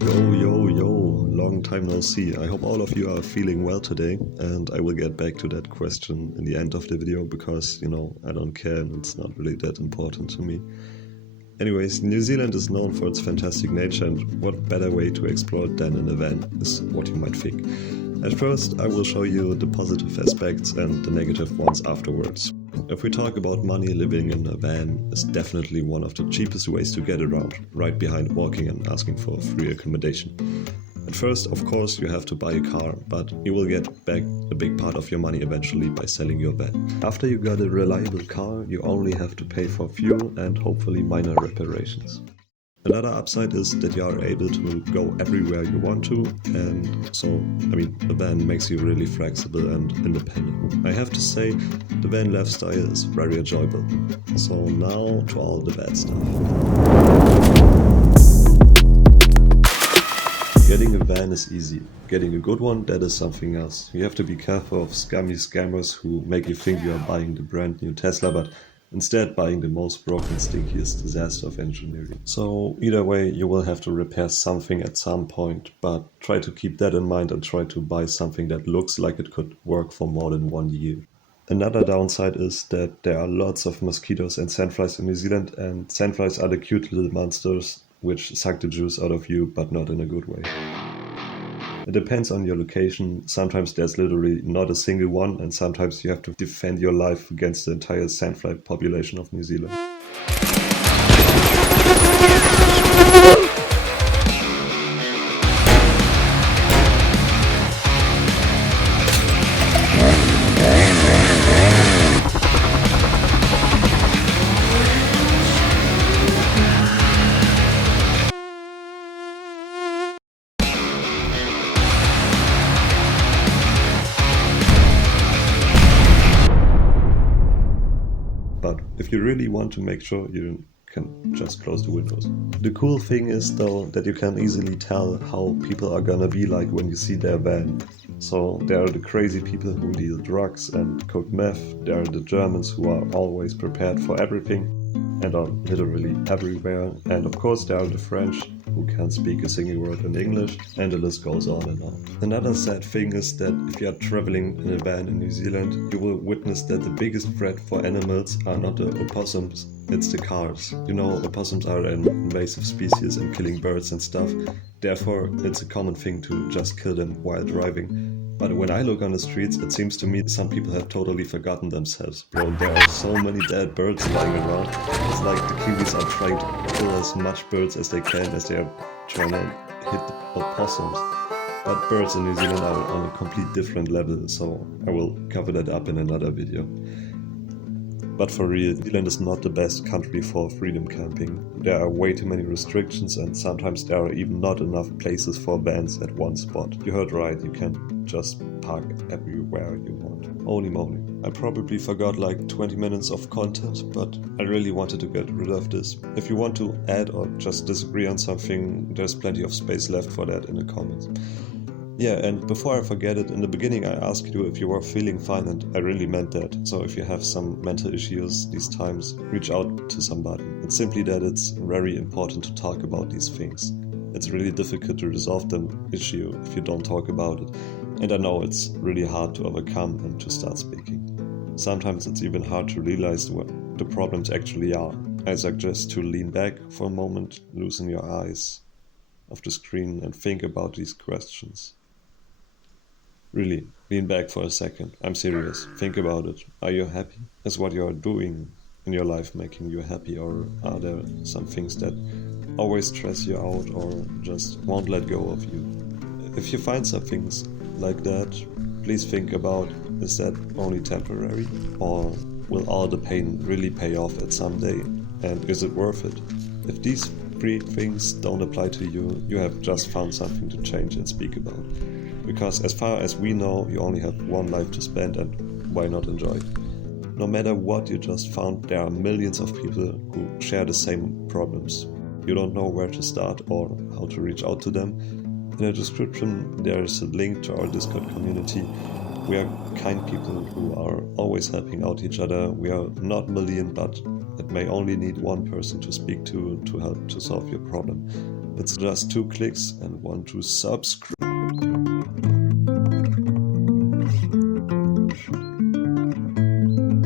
Yo, yo, yo, long time no see. I hope all of you are feeling well today, and I will get back to that question in the end of the video because, I don't care and it's not really that important to me. Anyways, New Zealand is known for its fantastic nature, and what better way to explore it than in a van, is what you might think. At first, I will show you the positive aspects and the negative ones afterwards. If we talk about money, living in a van is definitely one of the cheapest ways to get around, right behind walking and asking for free accommodation. At first, of course, you have to buy a car, but you will get back a big part of your money eventually by selling your van. After you got a reliable car, you only have to pay for fuel and hopefully minor reparations. Another upside is that you are able to go everywhere you want to, and the van makes you really flexible and independent. I have to say, the van lifestyle is very enjoyable. So now to all the bad stuff. Getting a van is easy. Getting a good one, that is something else. You have to be careful of scummy scammers who make you think you are buying the brand new Tesla, but instead buying the most broken, stinkiest disaster of engineering. So either way, you will have to repair something at some point, but try to keep that in mind and try to buy something that looks like it could work for more than 1 year. Another downside is that there are lots of mosquitoes and sandflies in New Zealand, and sandflies are the cute little monsters which suck the juice out of you, but not in a good way. It depends on your location. Sometimes there's literally not a single one, and sometimes you have to defend your life against the entire sandfly population of New Zealand. But if you really want to make sure, you can just close the windows. The cool thing is though that you can easily tell how people are gonna be like when you see their van. So there are the crazy people who deal drugs and cook meth, there are the Germans who are always prepared for everything and are literally everywhere, and of course there are the French who can't speak a single word in English, and the list goes on and on. Another sad thing is that if you are traveling in a van in New Zealand, you will witness that the biggest threat for animals are not the opossums, it's the cars. Opossums are an invasive species and killing birds and stuff, therefore it's a common thing to just kill them while driving. But when I look on the streets, it seems to me some people have totally forgotten themselves. Bro, there are so many dead birds lying around. It's like the Kiwis are trying to kill as much birds as they can as they are trying to hit the opossums. But birds in New Zealand are on a complete different level, so I will cover that up in another video. But for real, New Zealand is not the best country for freedom camping. There are way too many restrictions, and sometimes there are even not enough places for vans at one spot. You heard right, you can't just park everywhere you want. Holy moly. I probably forgot like 20 minutes of content, but I really wanted to get rid of this. If you want to add or just disagree on something, there's plenty of space left for that in the comments. Yeah, and before I forget it, in the beginning I asked you if you were feeling fine, and I really meant that. So if you have some mental issues these times, reach out to somebody. It's simply that it's very important to talk about these things. It's really difficult to resolve the issue if you don't talk about it. And I know it's really hard to overcome and to start speaking. Sometimes it's even hard to realize what the problems actually are. I suggest to lean back for a moment, loosen your eyes off the screen and think about these questions. Really, lean back for a second. I'm serious. Think about it. Are you happy? Is what you are doing in your life making you happy, or are there some things that always stress you out or just won't let go of you? If you find some things like that, please think about, is that only temporary, or will all the pain really pay off at some day, and is it worth it? If these 3 things don't apply to you, you have just found something to change and speak about. Because as far as we know, you only have one life to spend, and why not enjoy it? No matter what you just found, there are millions of people who share the same problems. You don't know where to start or how to reach out to them. In the description there is a link to our Discord community. We are kind people who are always helping out each other. We are not a million, but it may only need one person to speak to help to solve your problem. It's just 2 clicks and 1 to subscribe.